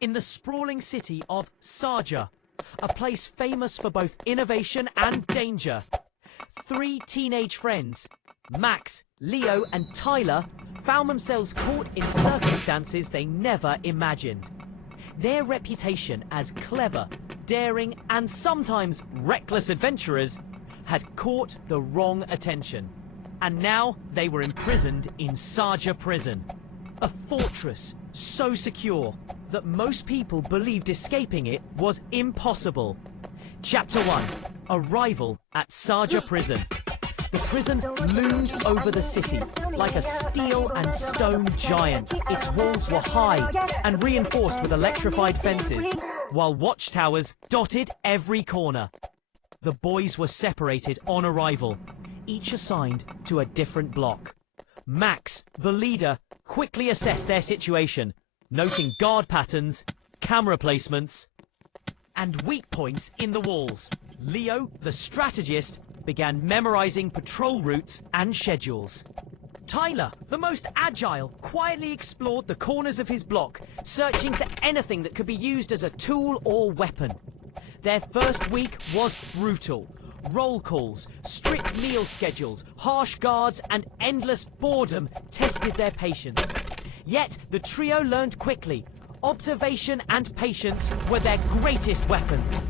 in the sprawling city of Saja, a place famous for both innovation and danger. Three teenage friends, Max, Leo and Tyler, found themselves caught in circumstances they never imagined. Their reputation as clever, daring and sometimes reckless adventurers had caught the wrong attention. And now they were imprisoned in Saja Prison, a fortress so secure that most people believed escaping it was impossible. Chapter 1. Arrival at Saja Prison. The prison loomed over the city like a steel and stone giant. Its walls were high and reinforced with electrified fences, while watchtowers dotted every corner. The boys were separated on arrival, each assigned to a different block. Max, the leader, quickly assessed their situation, noting guard patterns, camera placements, and weak points in the walls. Leo, the strategist, began memorizing patrol routes and schedules. Tyler, the most agile, quietly explored the corners of his block, searching for anything that could be used as a tool or weapon. Their first week was brutal. Roll calls, strict meal schedules, harsh guards, and endless boredom tested their patience. Yet, the trio learned quickly. Observation and patience were their greatest weapons.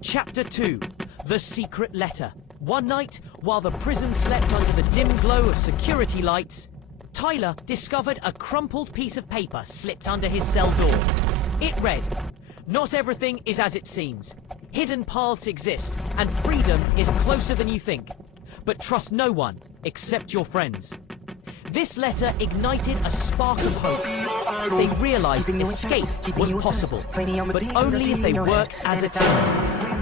Chapter 2. The Secret Letter. One night, while the prison slept under the dim glow of security lights, Tyler discovered a crumpled piece of paper slipped under his cell door. It read, "Not everything is as it seems. Hidden paths exist, and freedom is closer than you think. But trust no one except your friends." This letter ignited a spark of hope. They realized escape was possible, but only if they worked as a team.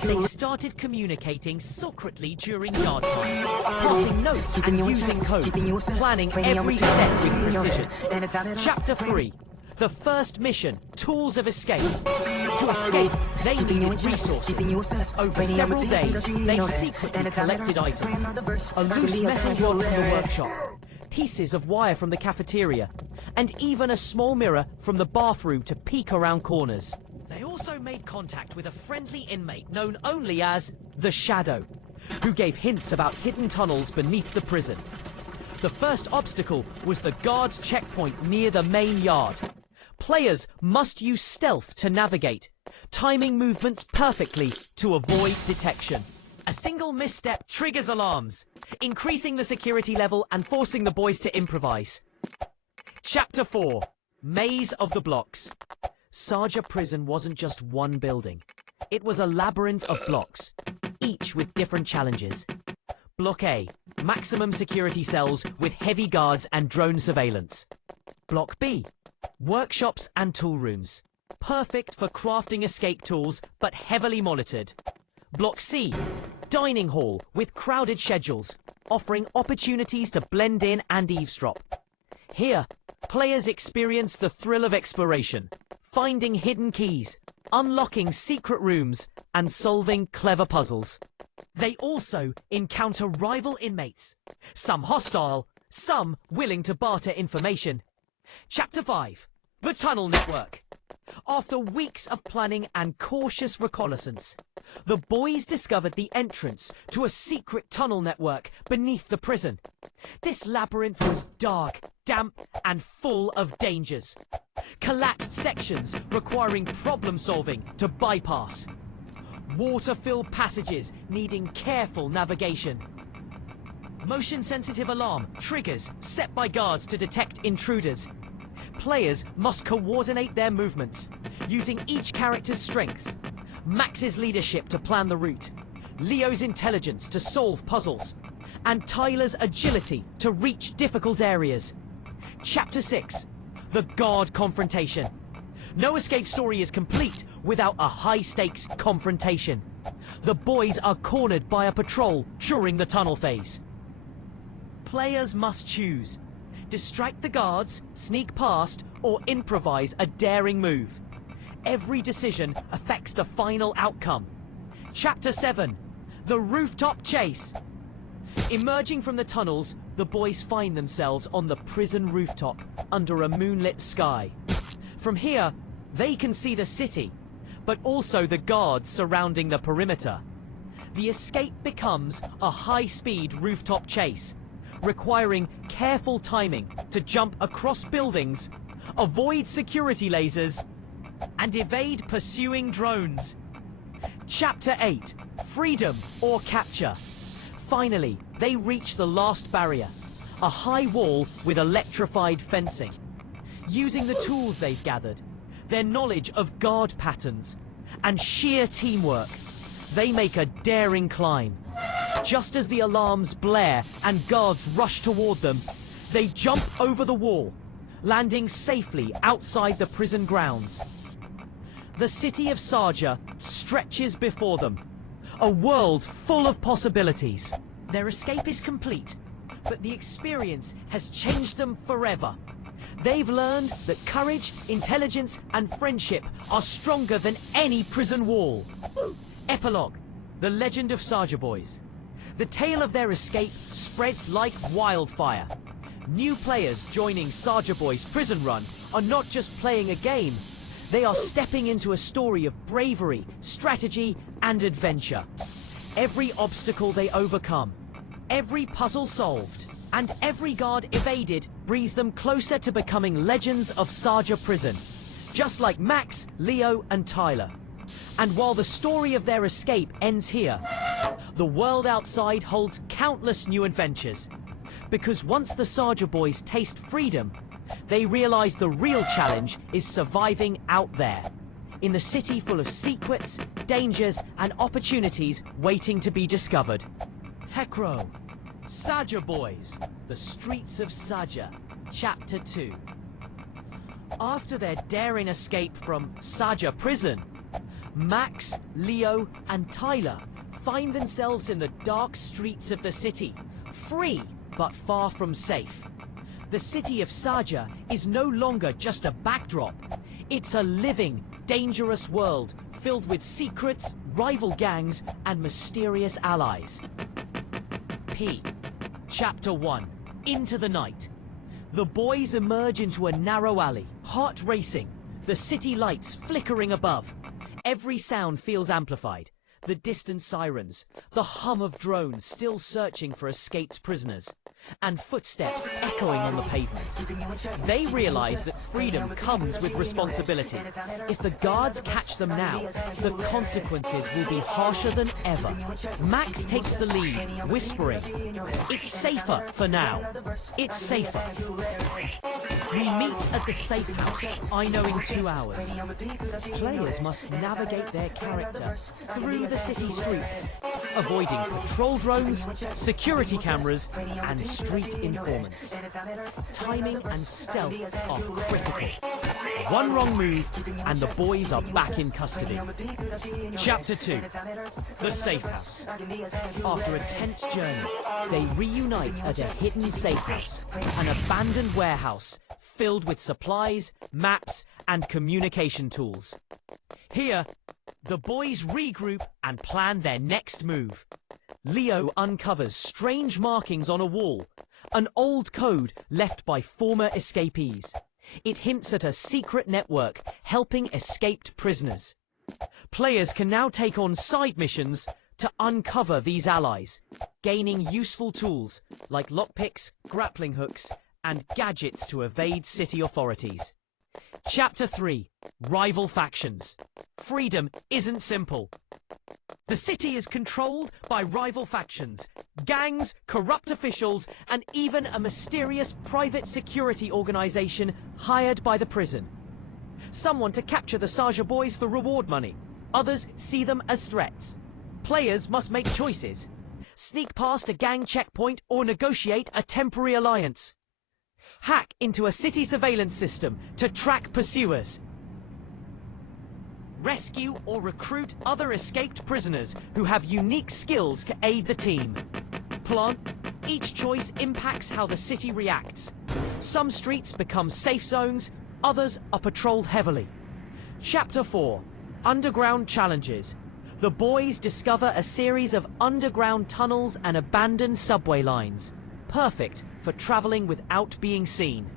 They started communicating secretly during yard time, passing notes and using codes, planning every step with precision. Chapter 3. The first mission, Tools of Escape. To escape, they needed resources. Over several days, they secretly collected items. A loose metal rod from the workshop, pieces of wire from the cafeteria, and even a small mirror from the bathroom to peek around corners. They also made contact with a friendly inmate known only as the Shadow, who gave hints about hidden tunnels beneath the prison. The first obstacle was the guards' checkpoint near the main yard. Players must use stealth to navigate, timing movements perfectly to avoid detection. A single misstep triggers alarms, increasing the security level and forcing the boys to improvise. Chapter 4. Maze of the Blocks. Saja Prison wasn't just one building. It was a labyrinth of blocks, each with different challenges. Block A, maximum security cells with heavy guards and drone surveillance. Block B, workshops and tool rooms, perfect for crafting escape tools but heavily monitored. Block C, dining hall with crowded schedules, offering opportunities to blend in and eavesdrop. Here, players experience the thrill of exploration, finding hidden keys, unlocking secret rooms, and solving clever puzzles. They also encounter rival inmates, some hostile, some willing to barter information. Chapter 5. The Tunnel Network. After weeks of planning and cautious reconnaissance, the boys discovered the entrance to a secret tunnel network beneath the prison. This labyrinth was dark, damp, and full of dangers. Collapsed sections requiring problem-solving to bypass. Water-filled passages needing careful navigation. Motion-sensitive alarm triggers set by guards to detect intruders. Players must coordinate their movements, using each character's strengths. Max's leadership to plan the route, Leo's intelligence to solve puzzles, and Tyler's agility to reach difficult areas. Chapter 6. The Guard Confrontation. No escape story is complete without a high-stakes confrontation. The boys are cornered by a patrol during the tunnel phase. Players must choose. Distract the guards, sneak past, or improvise a daring move. Every decision affects the final outcome. Chapter 7. The Rooftop Chase. Emerging from the tunnels, the boys find themselves on the prison rooftop under a moonlit sky. From here, they can see the city, but also the guards surrounding the perimeter. The escape becomes a high-speed rooftop chase, requiring careful timing to jump across buildings, avoid security lasers, and evade pursuing drones. Chapter 8, Freedom or Capture. Finally, they reach the last barrier, a high wall with electrified fencing. Using the tools they've gathered, their knowledge of guard patterns, and sheer teamwork, they make a daring climb. Just as the alarms blare and guards rush toward them, they jump over the wall, landing safely outside the prison grounds. The city of Saja stretches before them, a world full of possibilities. Their escape is complete, but the experience has changed them forever. They've learned that courage, intelligence, and friendship are stronger than any prison wall. Epilogue: The Legend of Saja Boys. The tale of their escape spreads like wildfire. New players joining Saja Boys' prison run are not just playing a game, they are stepping into a story of bravery, strategy, and adventure. Every obstacle they overcome, every puzzle solved, and every guard evaded brings them closer to becoming legends of Saja Prison, just like Max, Leo, and Tyler. And while the story of their escape ends here, the world outside holds countless new adventures. Because once the Saja Boys taste freedom, they realize the real challenge is surviving out there, in the city full of secrets, dangers, and opportunities waiting to be discovered. Hekro, Saja Boys, The Streets of Saja, Chapter 2. After their daring escape from Saja Prison, Max, Leo, and Tyler find themselves in the dark streets of the city, free but far from safe. The city of Saja is no longer just a backdrop. It's a living, dangerous world filled with secrets, rival gangs, and mysterious allies. Chapter 1, Into the Night. The boys emerge into a narrow alley, heart racing, the city lights flickering above. Every sound feels amplified. The distant sirens, the hum of drones still searching for escaped prisoners, and footsteps echoing on the pavement. They realize that freedom comes with responsibility. If the guards catch them now, the consequences will be harsher than ever. Max takes the lead, whispering, "It's safer for now. It's safer." We meet at the safe house, I know in 2 hours. Players must navigate their character through the city streets, avoiding patrol drones, security cameras, and street informants. Timing and stealth are critical. One wrong move, and the boys are back in custody. Chapter 2, The Safe House. After a tense journey, they reunite at a hidden safe house, an abandoned warehouse filled with supplies, maps, and communication tools. Here, the boys regroup and plan their next move. Leo uncovers strange markings on a wall, an old code left by former escapees. It hints at a secret network helping escaped prisoners. Players can now take on side missions to uncover these allies, gaining useful tools like lockpicks, grappling hooks, and gadgets to evade city authorities. Chapter 3, Rival Factions. Freedom isn't simple. The city is controlled by rival factions, gangs, corrupt officials, and even a mysterious private security organization hired by the prison. Some want to capture the Saja Boys for reward money. Others see them as threats. Players must make choices. Sneak past a gang checkpoint or negotiate a temporary alliance. Hack into a city surveillance system to track pursuers. Rescue or recruit other escaped prisoners who have unique skills to aid the team. Plan. Each choice impacts how the city reacts. Some streets become safe zones, others are patrolled heavily. Chapter 4, Underground Challenges. The boys discover a series of underground tunnels and abandoned subway lines, perfect for traveling without being seen.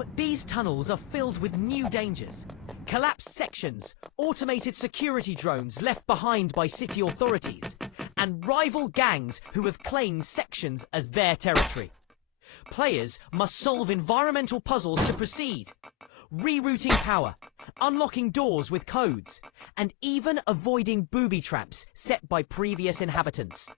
But these tunnels are filled with new dangers. Collapsed sections, automated security drones left behind by city authorities, and rival gangs who have claimed sections as their territory. Players must solve environmental puzzles to proceed, rerouting power, unlocking doors with codes, and even avoiding booby traps set by previous inhabitants.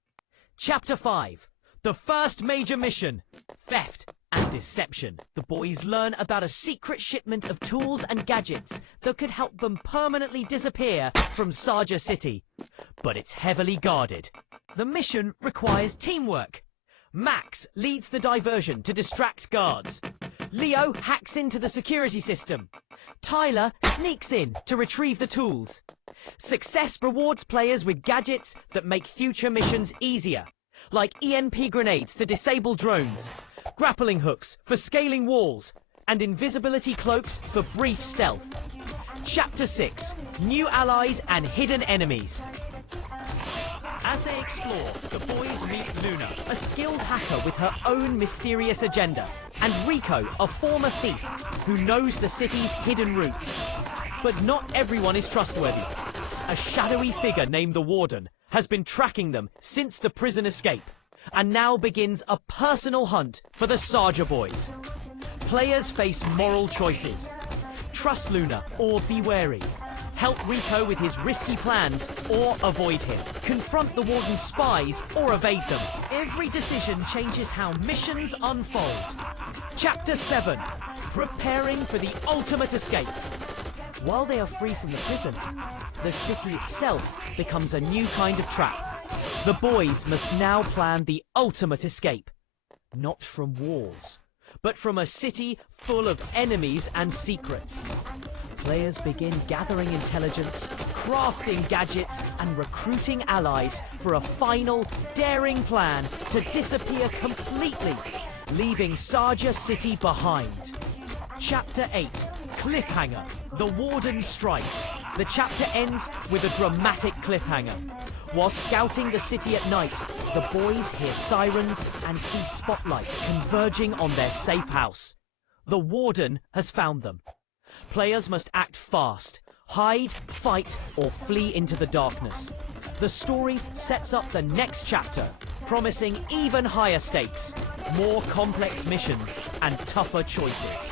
Chapter 5. The first major mission, Theft and Deception. The boys learn about a secret shipment of tools and gadgets that could help them permanently disappear from Saja City. But it's heavily guarded. The mission requires teamwork. Max leads the diversion to distract guards. Leo hacks into the security system. Tyler sneaks in to retrieve the tools. Success rewards players with gadgets that make future missions easier, like EMP grenades to disable drones, grappling hooks for scaling walls, and invisibility cloaks for brief stealth. Chapter 6. New allies and hidden enemies. As they explore, the boys meet Luna, a skilled hacker with her own mysterious agenda, and Rico, a former thief who knows the city's hidden routes. But not everyone is trustworthy. A shadowy figure named the Warden has been tracking them since the prison escape, and now begins a personal hunt for the Saja Boys. Players face moral choices. Trust Luna or be wary. Help Rico with his risky plans or avoid him. Confront the Warden's spies or evade them. Every decision changes how missions unfold. Chapter 7. Preparing for the ultimate escape. While they are free from the prison, the city itself becomes a new kind of trap. The boys must now plan the ultimate escape. Not from walls, but from a city full of enemies and secrets. Players begin gathering intelligence, crafting gadgets, and recruiting allies for a final, daring plan to disappear completely, leaving Saja City behind. Chapter 8. Cliffhanger. The Warden strikes. The chapter ends with a dramatic cliffhanger. While scouting the city at night, the boys hear sirens and see spotlights converging on their safe house. The Warden has found them. Players must act fast, hide, fight, or flee into the darkness. The story sets up the next chapter, promising even higher stakes, more complex missions, and tougher choices.